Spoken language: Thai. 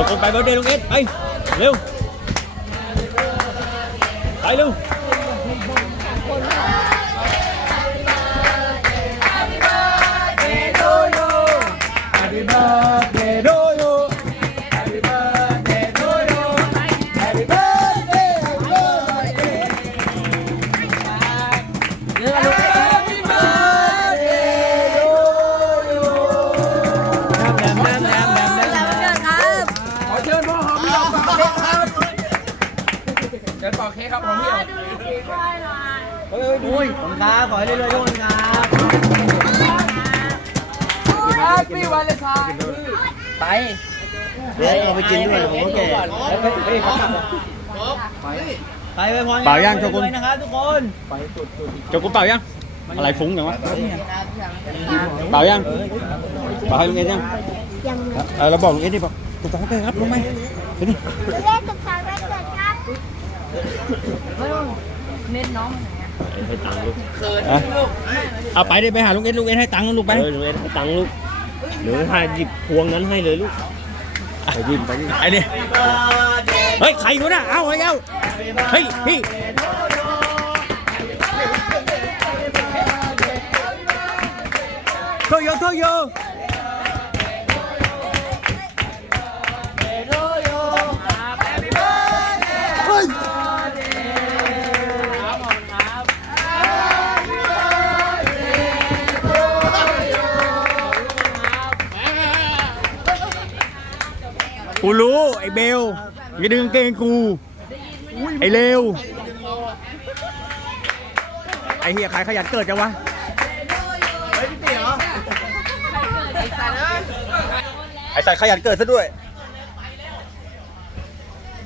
ดี๋ยวคนไปเบอร์เดย์ลุงเอสไปเร็วไปเร็ว Happy birthday to you Happy เชิญเป่าเค้กครับหอมพี่หอมโอ้ยผมครับขอให้เรื่อยๆทุกคนครับ Happy Valentine ไปเดี๋ยวเอาไปกินด้วยผมก็แก่ไปไปพรเป่ายังโชกุน ด้วยนะครับทุกคนจบกูเป่ายัง อะไรฟุ้งจังวะเป่ายัง เป่าให้ลุงเอ็ดยังเออเราบอกลุงเอ็ดดิบอกถูกต้องไปครับลุงไหมไปดิเล่นสุขสันต์วันเกิดครับ อะเอาไปดิไปหาลุงเอ็ดลุงเอ็ดให้ตังค์ลูกไป เออลุงเอ็ดให้ตังค์ลูกเดี๋ยวให้หยิบพวงนั้นให้เลยลูกไปดิไปดิไปดิเฮ้ย ใครกูน่ะ เอ้าเฮ้เอ้าเฮ้ย พี่ โทโยโทโย กูรู้ไอ้เบลอย่าดึงกางเกงกู ไอ้เลวไอ้เฮียใครขยันเกิดจังวะ ไอ้สัตว์ขยันเกิดซะด้วยเ